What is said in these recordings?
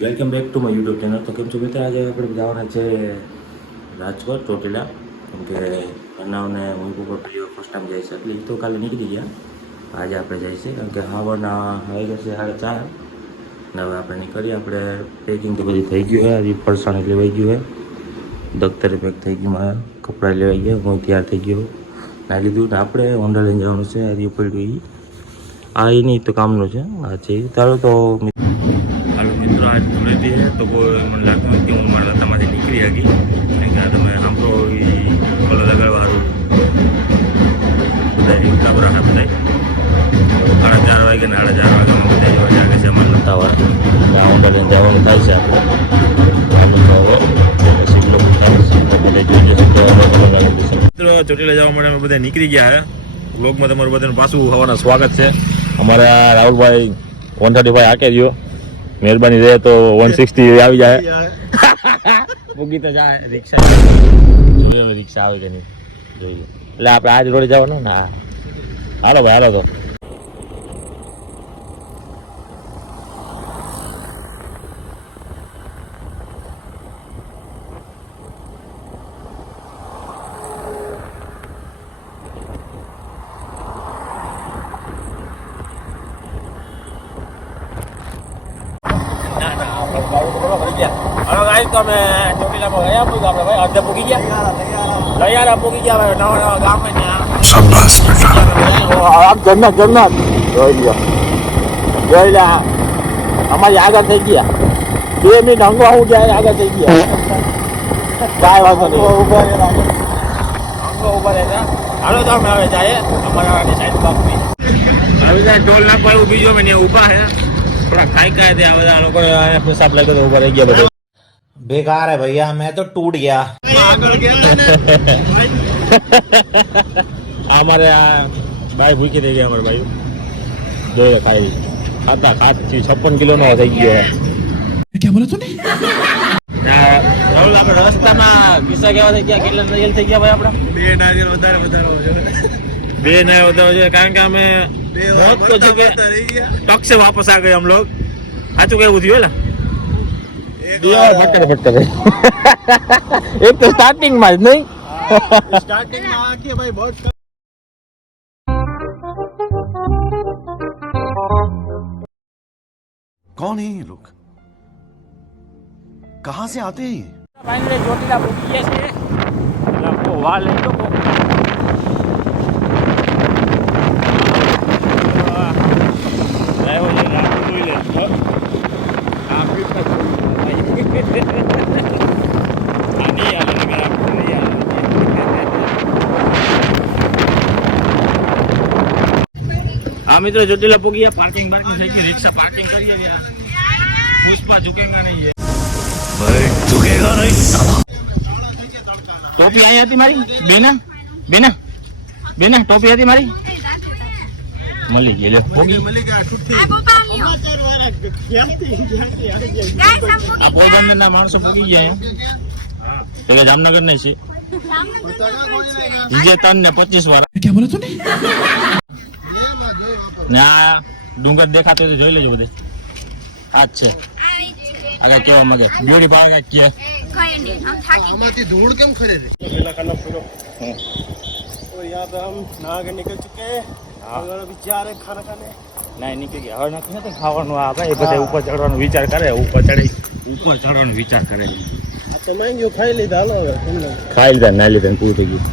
Welcome back to my YouTube channel. તો કેમ છો મિત્ર? આજે આપણે જવાના છે રાજકોટ ચોટીલા, કેમ કે અનાવને હું ઉપર ફર્સ્ટ ટાઈમ જાય છે એટલે એ તો કાલે નીકળી ગયા. આજે આપણે જાય છે કારણ કે હાવરના આવી જશે 4:30 ને હવે આપણે નીકળીએ. આપણે પેકિંગ તો બધી થઈ ગયું હોય, હજી ફરસાણ લેવાઈ ગયું હોય, દફતરે પેક થઈ ગયું, મારા કપડાં લેવાઈ ગયા, હું તૈયાર થઈ ગયો ના લીધું ને આપણે હોન્ડા લઈને જવાનું છે. હજી પડ્યું આ એ નહીં તો કામનું છે આ છે તારો. તો હાલો મિત્રો, આજ ધૂળેટી છે તો કોઈ મને લાગતું નથી કે હું મારા રસ્તામાંથી નીકળી શકી, કારણ કે તમે સાંભળો એ કલર લગાડવાનું બધા રીક્ષા પર હાથ થાય 4:30 વાગે ને 4:30 વાગ્યામાં બધા જવા જાગે છે અમારા લતાવાળા. હોન્ડા લઈને જવાનું થાય છે આપણે. મિત્રો ચોટીલા જવા માટે અમે બધા નીકળી ગયા છે. બ્લોગમાં તમારું બધાનું પાછું હવાના સ્વાગત છે. અમારા રાહુલભાઈ 135 હાકે રહ્યો, મહેરબાની રહે તો 160 આવી જાય. મૂકી તો જાય રિક્ષા, જોઈએ રિક્ષા આવે કે નહીં જોઈએ. એટલે આપણે આજ રોડે જવાનું ને. હાલો ભાઈ હાલો. તો હલો ગાઈસ, તો અમે ચોટીલામાં ગયા પૂછો આપણે ભાઈ અડધે પૂકી ગયા, લૈયારા પૂકી ગયા ભાઈ. નવા નવા ગામ ને શાબાશ બેટા, આમ જન્નત જન્નત જોઈ લે. અમારી આગળ થઈ ગયા 2 મિનિટ હંગવા હું જાય આગળ થઈ ગયા. કાંઈ વાંધો નહીં, ઉભા રહેતા. હાલો તો અમે હવે જાય અમારા સાઈડ બાપી આવી જાય. ટોલ નાખવા ઊભી જો મેં ઊભા હે, थोड़ा खाई खाए थे બધા લોકો પ્રસાદ લગે તો ऊपर रह गया બધે. बेकार है भैया, मैं तो टूट गया. हमारे भाई भूखे થઈ ગયા. અમારા ભાઈ જોઈ ખાઈ ખાતા ખાતી 56 કિલો નો થઈ ગયો है. क्या बोला तूने? રાહુલ, આપણે રસ્તામાં કિસ્સા કેવા થઈ ગયા, કેટલા નારિયેલ થઈ ગયા ભાઈ આપડા? 2 નારિયેલ વધારે છે કારણ કે અમે बहुत कुछ टॉक से वापस आ गए हम लोग. साचू केवुं थयुं एला दिया फटकरे एक तो स्टार्टिंग में ज नहीं स्टार्टिंग में आके भाई बहुत कौन है ये लोग, कहां से आते हैं ये? फाइनली ચોટીલા પહોંચી ગયા છે. લાખો વાલ લઈ લો हाँ मित्रों, ચોટીલા પૂગી ગયા. पार्किंग થઈ ગઈ, रिक्शा पार्किंग કરી ગયા. पुष्पा झुकेगा नहीं है, मैं झुकेगा नहीं साला. टोपी आई હતી મારી બેના બેના બેના ટોપી હતી મારી મળી ગઈ. લે પૂગી આ પોરબંદર ના માણસો પૂગી ગયા. એ જામનગર ને છે વિજય 3 ને 25 વાર. क्या बोला तूने? ના ડુંગર દેખાતો તો જોઈ લેજો બધે. આ છે આગળ કેવા માંગે બ્યુટી પાર્લર કે हमारी धूल क्यों खड़े थे. पहला करना शुरू. तो यहाँ पे हम नहा के निकल चुके हैं. अगर अभी जा रहे खाना खाने. ના નીકળી ગયા. હવે નથી ને ખાવાનું. આ ભાઈ બધા ઉપર ચડવાનો વિચાર કરે, ઉપર ચડવાનો વિચાર કરે. अच्छा मैं क्यों खाई ली दाल हो तुम लोग. ખાઈ લીધા ના લીધા પૂરું થઈ ગયું.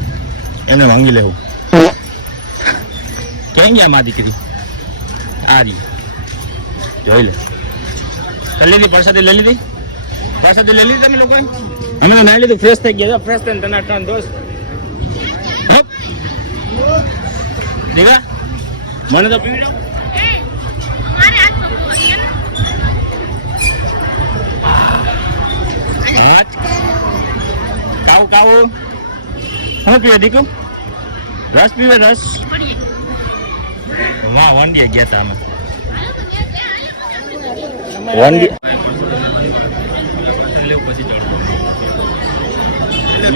એને માંગી લેવું. ક્યાં ગયા માં દીકરી? આ રહી જોઈ લે. કરી લીધી પ્રસાદી? લઈ લીધી પ્રસાદી? લઈ લીધી તમે લોકો? અમે તો ના લીધું. ફ્રેશ થઈ ગયા. ફ્રેશ થઈને તને 3 દોસ્ત દીકરા મને તો પીવી દો. કાવું કાવું શું પીવે દીકુ? રસ પીવે? રસ માં વંડીએ ગયા હતા અમે. વંડી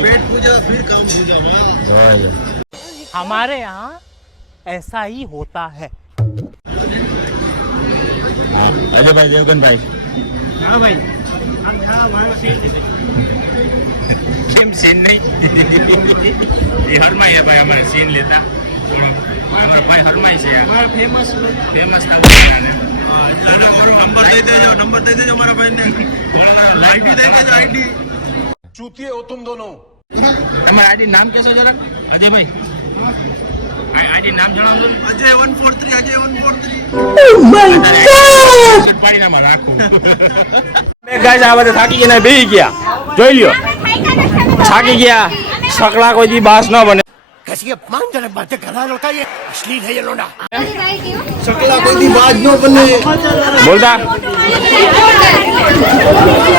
पेट पूजा फिर काम पूजा में. हमारे यहाँ ऐसा ही होता है. अजय भाई देवगन भाई હા ભાઈ આમ થા માણસ કેમ સીન નહીં એ હરમાઈ હે ભાઈ અમારે સીન લેતા અમારા ભાઈ હરમાઈ છે મારા ફેમસ ફેમસ નંબર દઈ દેજો મારા ભાઈને આઈડી દઈ દેજો આઈડી चूतिए हो तुम दोनों. તમારા આઈડી નામ કેસો જરા અજયભાઈ આઈડી નામ જણાવજો અજય 143 અજય 143 પાડી નામાં રાખો બે ગાઈસ આ બધા થાકી ગયા બેહી ગયા જોઈ લ્યો થાકી ગયા સકલા કોઈ દી બાસ ન બને कैसी अपमानजनक बातें कर रहा लड़का ये अश्लील है ये लोडा. સકલા કોઈ દી બાજ નો બને બોલતા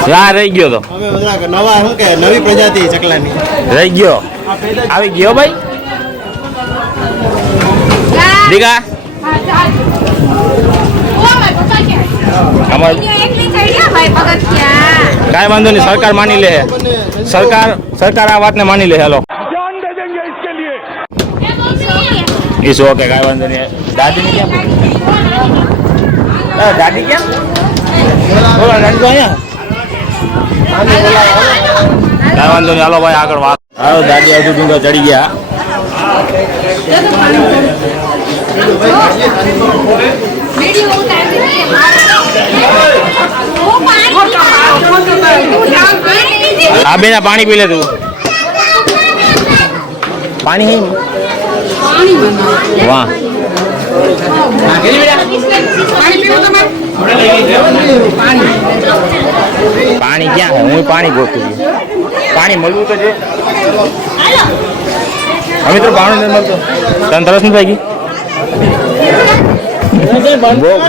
યા રહી ગયો તો હવે બધા નવા શું કે નવી પ્રજાતિ ચકલાની રહી ગયો આવી ગયો ભાઈ દીકા અમાર કાંઈ વાંધો નહીં સરકાર માની લે સરકાર આ વાતને માની લે હેલો ઈસ ઓકે કાંઈ વાંધો નહીં દાદી ને ક્યાં દાદી ક્યાં બોલો દાદી તો અહીંયા કાંઈ વાંધો નહીં હાલો ભાઈ આગળ વાત હાલો દાદી હજુ ડુંગર ચડી ગયા આ બેના પાણી પી લે તું પાણી હે વાહ પાણી ક્યાં હે હું પાણી ગોતું છું પાણી મળવું તો છે અમે તો પાણી નથી મળતું તને તરસ નથી લાગી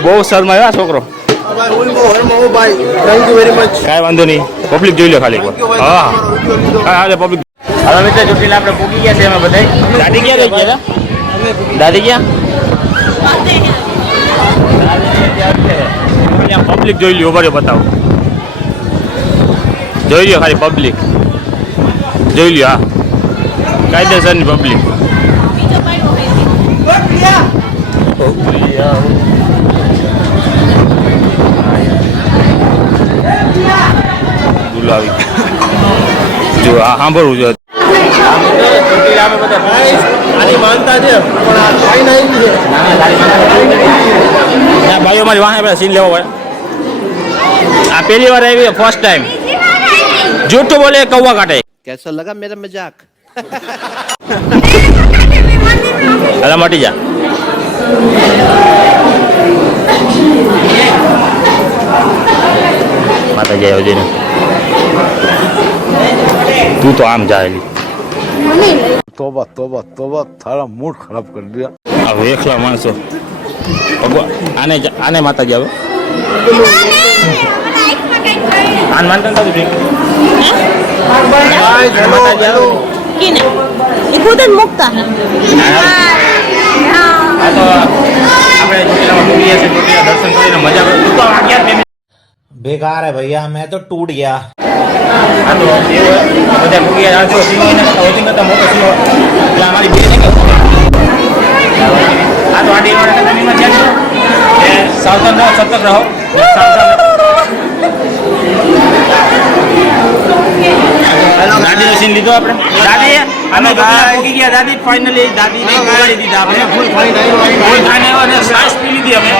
બહુ શરમાયો આ છોકરો કાંઈ વાંધો નહીં પબ્લિક જોઈ લો ખાલી હા હા પબ્લિક હવે મિત્ર ચોટીલા આપણે પૂકી ગયા છે અમે બધા દાદી ક્યાં રહી ગયા દાદી ક્યાં પબ્લિક જોઈ લ્યો ઉભા બતાવો જોઈ લ્યો ખાલી પબ્લિક જોઈ લ્યો હા કાયદેસરની પબ્લિક બોલાવી જો આ સાંભળવું જો આની માનતા છે પણ આ ફાઈન આવી છે ભાઈઓ મારી વાહે સીન લેવો પડે આ પહેલી વાર આવી ફર્સ્ટ ટાઈમ જૂઠું બોલે કૌવા કાઢે कैसा लगा मेरा मजाक અલા મટી જા માતા જય હજીને તું તો આમ જાયેલી तोबा तोबा तोबा थारा मूड खराब कर दिया. હવે એકલા માણસો ભગવાન આને માતા જાવ આન માનતા નથી માતા જાવ ikutin mukta આ તો આપણે ચોટીલામાં પૂરીએ છીએ ચોટીલા દર્શન કરીને મજા કરો તું તો આગળ બે बेकार है भैया मैं तो टूट गया આ તો બધા પૂરીએ આ જો સિંહ ને ઓજિંગ કરતા મોટો સિંહ એટલે અમારી બે ને કે આ તો આડી વાળા જમીનમાં ધ્યાન દો કે સાવધાન રહો સતર્ક રહો સાવધાન દાદીનો સીન લીધો આપણે દાદી અમે બધા પોકી ગયા દાદી ફાઇનલી દાદીને બોલાવી દીધા આપણે ફૂલ ફાઇન આવ્યો અને શ્વાસ પી લીધી અમે